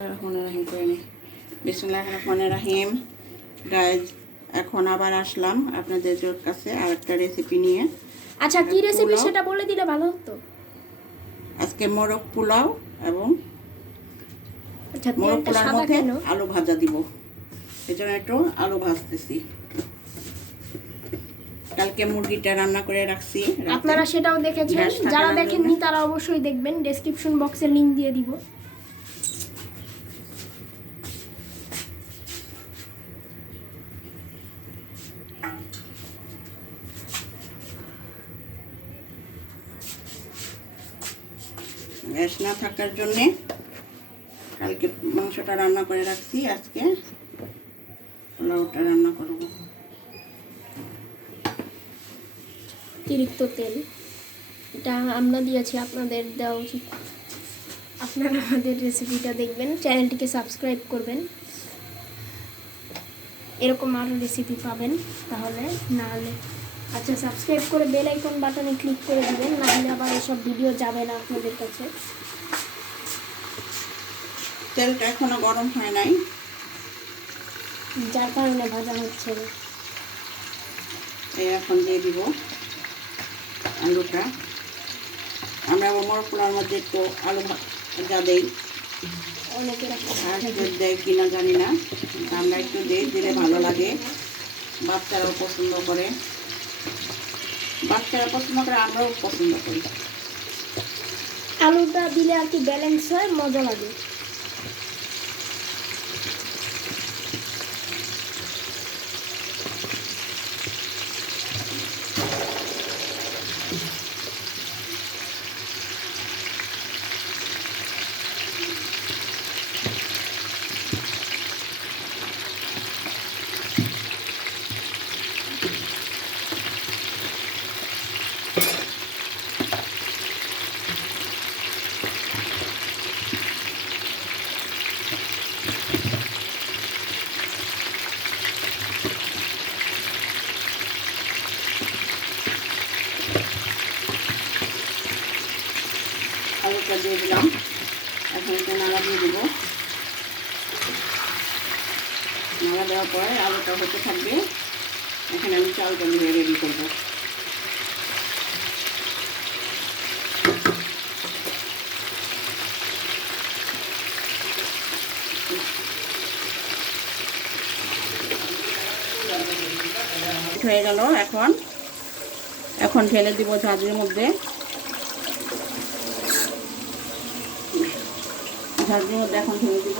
রহমানির করে নিই। বিসমিল্লাহির রহমানির রহিম। গাইজ, এখন আবার আসলাম আপনাদের কাছে আর একটা রেসিপি নিয়ে। আচ্ছা, কি রেসিপি সেটা বলে দিলে ভালো হতো। আজকে মোরগ পোলাও এবং মোরগ পোলাওর মধ্যে আলু ভাজা দিব। এই জন্য একটু আলু ভাজতেছি। কালকে মুরগিটা রান্না করে রাখছি, আপনারা সেটাও দেখেছেন। যারা দেখেননি তারা অবশ্যই দেখবেন, ডেসক্রিপশন বক্সে লিংক দিয়ে দিব। গ্যাস না থাকার জন্যে কালকে মাংসটা রান্না করে রাখছি, আজকে পোলাওটা রান্না করব। অতিরিক্ত তেল এটা আমরা দিয়েছি, আপনাদের দেওয়া উচিত। আপনারা আমাদের রেসিপিটা দেখবেন, চ্যানেলটিকে সাবস্ক্রাইব করবেন, এরকম আরও রেসিপি পাবেন। তাহলে নাহলে আচ্ছা, সাবস্ক্রাইব করে বেল আইকন বাটনে ক্লিক করে দিবেন, নাহলে আবার এসব ভিডিও যাবে না আপনাদের কাছে। তেলটা এখনো গরম হয় নাই, যার কারণে ভাজা হচ্ছে না। এখন দিয়ে দিব আলুটা। আমরা মোরগ পোলাওর মধ্যে একটু আলু ভাজা দেই, অনেকের আর দেয় কিনা জানি না, আমরা একটু দিই, দিলে ভালো লাগে। বাচ্চারাও পছন্দ করে, আমরাও পছন্দ করি। আলুটা দিলে আর কি ব্যালেন্স হয়, মজা লাগে। আলুটা দিয়ে দিলাম, এখন একটু নাড়া দিয়ে দেবো। নাড়া দেওয়ার পরে আলুটা হতে থাকবে, এখানে আমি চালটা ধুয়ে রেডি করবো। হয়ে গেল, এখন ঢেলে দিব ঝাঁঝরির মধ্যে। ঝাঁঝরির মধ্যে এখন ঢেলে দিব।